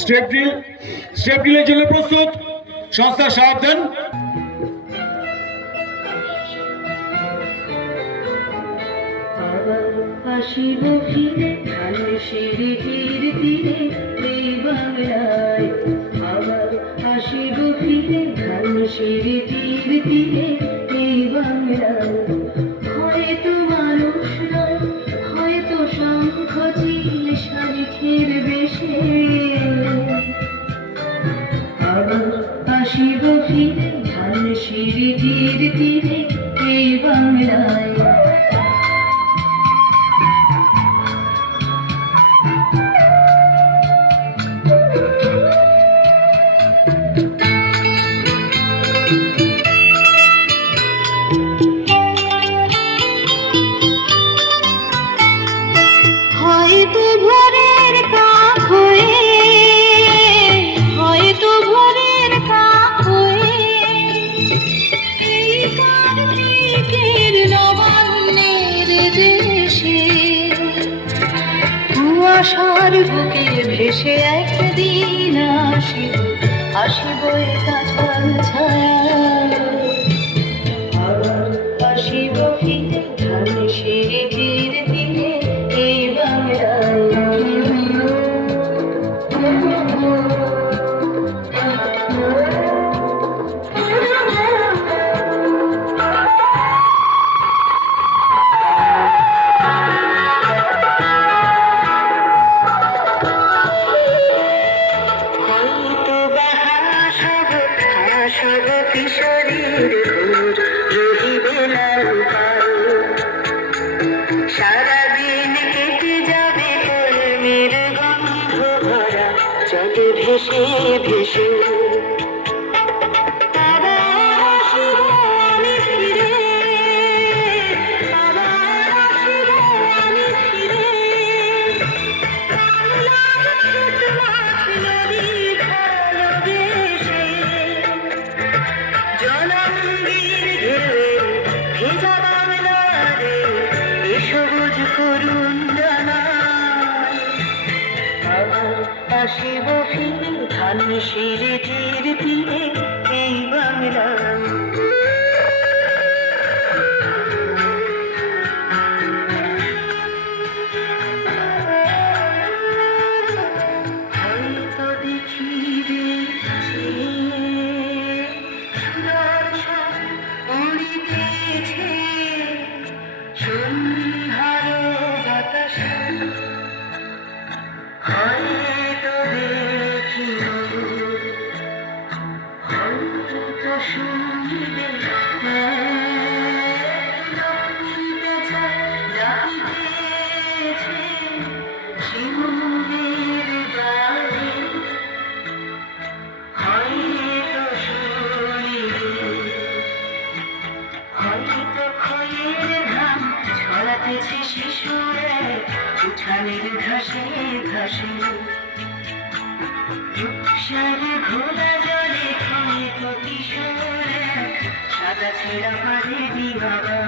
Step ড্রিলের জন্য প্রস্তুত। সংস্থা সাবধান। আসিব ফিরে ধানের তীর তীরে এই বাংলায়, আবার আসিব ফিরে ধানের তীর তীরে এই বাংলায়। হয়তো মানুষ নয়, হয়তো শঙ্খ চিল শালিখের বেশে, আবার আসিব ফিরে ধানের তীর তীরে এই বাংলায়। হয়তো ভোরের কাক হয়ে, হয়তো ভোরের কাক হয়ে এই কার্তিকের নবান্নের দেশে কুয়াশার বুকে ভেসে একদিন আসিব, আসিব এ কাঁঠাল ছায়া, আবার আসিব ফিরে ধানের তীর তীরে এই বাংলায়। হয়তো বা হাসব কিশোরীর ভোর রহিবে লাল পাল, সারাদিন কেটে যাবে কলমের গন্ধ ভরা জলে ভেসে ভেসে। আবার আসিব আমি ফিরে, আবার আসিব আমি ফিরে বাংলার ছোট মাঠ নদী ভালোবেসে, জনমন্দির ঢেউয়ে ভেজা বাংলারে এ সবুজ করুণ ডানায়। আবার আসিব ফিরে ধানের তীর তীরে এই বাংলায়। হয়তো দেখিবে সুদর্শন উড়িতেছে সন্ধ্যার বাতাসে, হয়তো দেখিব, হয়তো শুনিবে ডাকিতেছে শিমুলের ডালে, হয়তো শুনিবে, হয়তো খয়ের ঘাম ছড়াতেছে শিশুরে উঠানের ঘাসে ঘাসে, রূপসারে ঘোলা জলে হয়তো কিশোরে সাদা ছেঁড়া পারে দিবাবা।